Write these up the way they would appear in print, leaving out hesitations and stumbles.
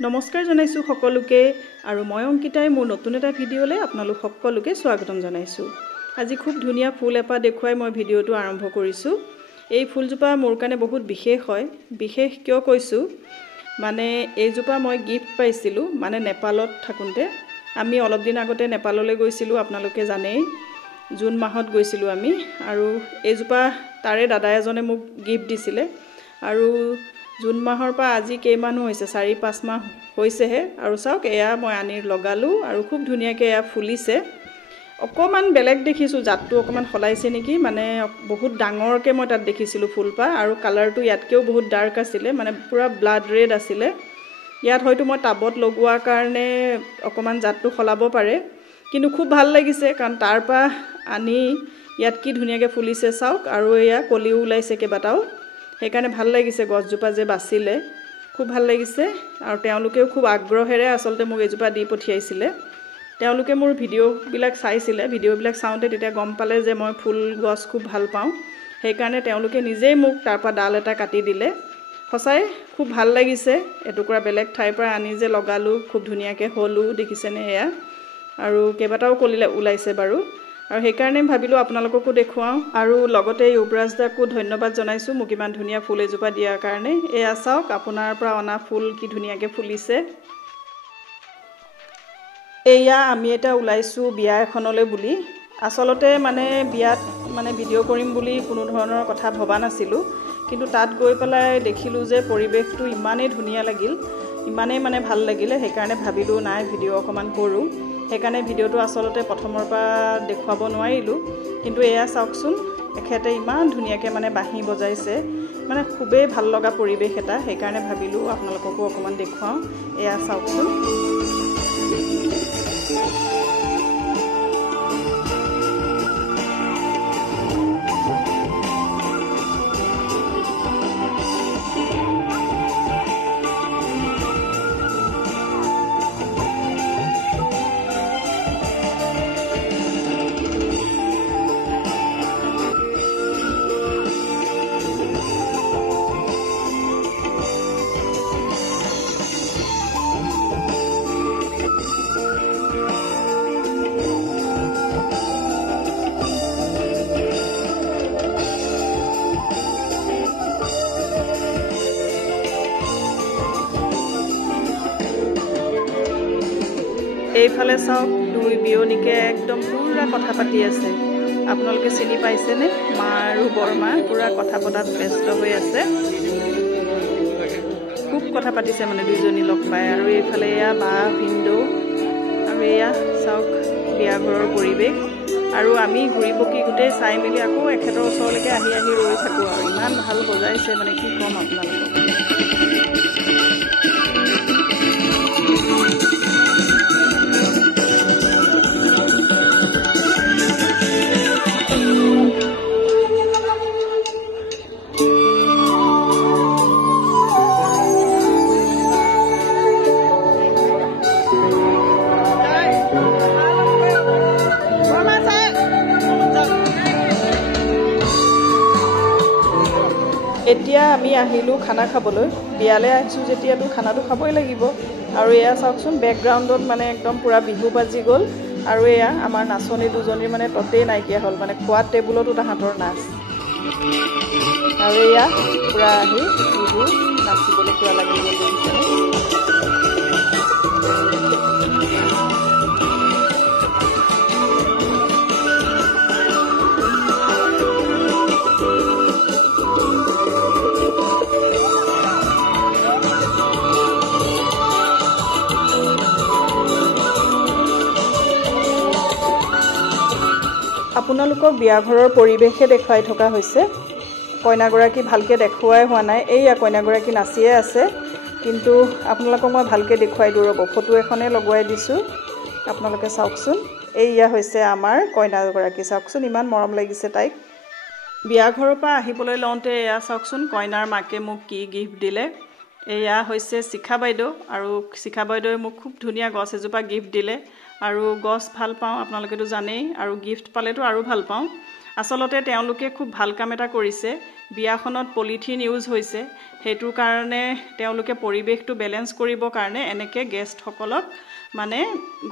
নমস্কাৰ জনাইছো সকলোকে আৰু মই অংকিতাই মোৰ নতুন এটা ভিডিঅ'লৈ আপোনালোক সকলোকে স্বাগতম জনাইছো। আজি খুব ধুনীয়া ফুল এপা দেখুৱাই মই ভিডিঅ'টো আৰম্ভ কৰিছো। এই ফুলজোপা মোৰ কাৰণে বহুত বিশেষ হয়। বিশেষ কিয় কৈছো মানে এইজোপা মই গিফট পাইছিলো মানে নেপালত থাকুনতে। আমি অলপ দিন আগতে নেপাললৈ গৈছিলো, আপোনালোকে জানেই। জুন মাহত গৈছিলো আমি আৰু এইজোপা তাৰে দাদা এজনে মোক গিফট দিছিলে আৰু জুন মাহৰ পৰা আজি কেইমাহ হৈছে 4-5 মাহ হৈছেহে আৰু চাওক এয়া মই আনি লগালো আৰু খুব ধুনীয়াকৈ এয়া ফুলিছে। অকমান বেলেগ দেখিছো, জাতটো অকমান খলাইছে নেকি, মানে বহুত ডাঙৰকে মই তাত দেখিছিলো ফুলপা আৰু কালাৰটো ইয়াতকেও বহুত ডাৰ্ক আছিলে, মানে পুৰা ব্লাড ৰেড আছিলে। ইয়াত হয়তো মই টাবত লগোৱাৰ কাৰণে অকমান জাতটো খলাব পাৰে, কিন্তু খুব ভাল লাগিছে কাৰণ তাৰপা আনি ইয়াত কি ধুনীয়াকৈ ফুলিছে চাওক আৰু এয়া কলিও ওলাইছে কেইবাটাও। সেইকাৰণে ভাল লাগিছে গছজোপা যে বাচিলে, খুব ভাল লাগিছে আৰু তেওঁলোকেও খুব আগ্ৰহেৰে আচলতে মোক এজোপা দি পঠিয়াইছিলে। তেওঁলোকে মোৰ ভিডিঅ'বিলাক চাইছিলে, ভিডিঅ'বিলাক চাওঁতে তেতিয়া গম পালে যে মই ফুল গছ খুব ভাল পাওঁ। সেইকাৰণে তেওঁলোকে নিজেই মোক তাৰপা ডাল এটা কাটি দিলে। সঁচাই খুব ভাল লাগিছে, এটুকুৰা বেলেগ ঠাইৰ পৰা আনি যে লগালো, খুব ধুনীয়াকৈ হলো, দেখিছেনে এয়া আৰু কেইবাটাও কলি ওলাইছে বাৰু। আৰু সেইকাৰণে ভাবিলো আপোনালোককো দেখুৱাও আৰু লগতে যুৱৰাজ দাকো ধন্যবাদ জনাইছো মোক ইমান ধুনীয়া ফুল এজোপা দিয়াৰ কাৰণে। এয়া চাওক আপোনাৰ পৰা অনা ফুল কি ধুনীয়াকৈ ফুলিছে। এয়া আমি এটা ওলাইছো বিয়া এখনলৈ বুলি। আচলতে মানে বিয়াত মানে ভিডিঅ' কৰিম বুলি কোনো ধৰণৰ কথা ভবা নাছিলো, কিন্তু তাত গৈ পেলাই দেখিলো যে পৰিৱেশটো ইমানেই ধুনীয়া লাগিল, ইমানেই মানে ভাল লাগিলে, সেইকাৰণে ভাবিলো নাই ভিডিঅ' অকমান কৰো। সেইকাৰণে ভিডিঅ'টো আচলতে প্ৰথমৰ পৰা দেখুৱাব নোৱাৰিলো, কিন্তু এয়া চাওকচোন এখেতে ইমান ধুনীয়াকৈ মানে বাঁহী বজাইছে, মানে খুবেই ভাল লগা পৰিৱেশ এটা। সেইকাৰণে ভাবিলো আপোনালোককো অকমান দেখুৱাও। এয়া চাওকচোন। এইফালে চাওক দুই বিয়নীকে একদম পুৰা কথা পাতি আছে। আপোনালোকে চিনি পাইছেনে? মা আৰু বৰমা পুৰা কথা পতাত ব্যস্ত হৈ আছে, খুব কথা পাতিছে মানে দুইজনী লগ পাই। আৰু এইফালে এয়া বা ভিনদেউ আৰু এয়া চাওক বিয়া ঘৰৰ পৰিৱেশ। আৰু আমি ঘূৰি পকি গোটেই চাই মেলি আকৌ এখেতৰ ওচৰলৈকে আহি ৰৈ থাকোঁ আৰু ইমান ভাল বজাইছে মানে কি ক'ম আপোনালোকক। এতিয়া আমি আহিলো খানা খাবলৈ। বিয়ালৈ আহিছোঁ যেতিয়াতো খানাটো খাবই লাগিব। আৰু এয়া চাওকচোন বেকগ্ৰাউণ্ডত মানে একদম পুৰা বিহু বাজি গ'ল আৰু এয়া আমাৰ নাচনী দুজনীৰ মানে ততেই নাইকিয়া হ'ল, মানে খোৱা টেবুলতো তাহাঁতৰ নাচ। আৰু এয়া পুৰা আহি বিহু নাচিবলৈ পুৰা লাগি গ'ল। আপোনালোকক বিয়া ঘৰৰ পৰিৱেশে দেখুৱাই থকা হৈছে। কইনাগৰাকী ভালকৈ দেখুৱাই হোৱা নাই, এইয়া কইনাগৰাকী নাচিয়ে আছে, কিন্তু আপোনালোকক মই ভালকৈ দেখুৱাই দিওঁ ৰ'ব। ফটো এখনে লগোৱাই দিছোঁ, আপোনালোকে চাওকচোন। এইয়া হৈছে আমাৰ কইনাগৰাকী, চাওকচোন ইমান মৰম লাগিছে তাইক। বিয়া ঘৰৰ পৰা আহিবলৈ লওঁতে এয়া চাওকচোন কইনাৰ মাকে মোক কি গিফ্ট দিলে। এয়া হৈছে শিখা বাইদেউ, আৰু শিখা বাইদেৱে মোক খুব ধুনীয়া গছ এজোপা গিফ্ট দিলে। আৰু গছ ভাল পাওঁ আপোনালোকেতো জানেই, আৰু গিফ্ট পালেতো আৰু ভাল পাওঁ। আচলতে তেওঁলোকে খুব ভাল কাম এটা কৰিছে। বিয়াখনত পলিথিন ইউজ হৈছে হেতুৰ কাৰণে তেওঁলোকে পৰিবেশটো ব্যালেন্স কৰিবৰ কাৰণে এনেকে গেষ্টসকলক মানে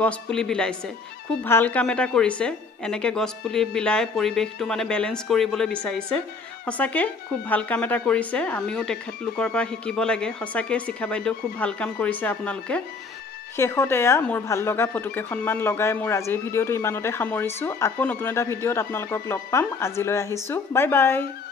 গছপুলি বিলাইছে খুব ভাল কাম এটা কৰিছে এনেকে গছপুলি বিলাই পৰিবেশটো মানে ব্যালেন্স কৰিবলৈ বিচাৰিছে হসাকে খুব ভাল কাম এটা কৰিছে আমিও তেখেতলোকৰ পৰা শিকিব লাগে হসাকে শিখা বাইদেউ খুব ভাল কাম কৰিছে আপোনালোকে শেষত এয়া মোৰ ভাল লগা ফটোকেইখনমান লগাই মোৰ আজিৰ ভিডিওটো ইমানতে সামৰিছো আকৌ নতুন এটা ভিডিওত আপোনালোকক লগ পাম আজিলৈ আহিছো বাই বাই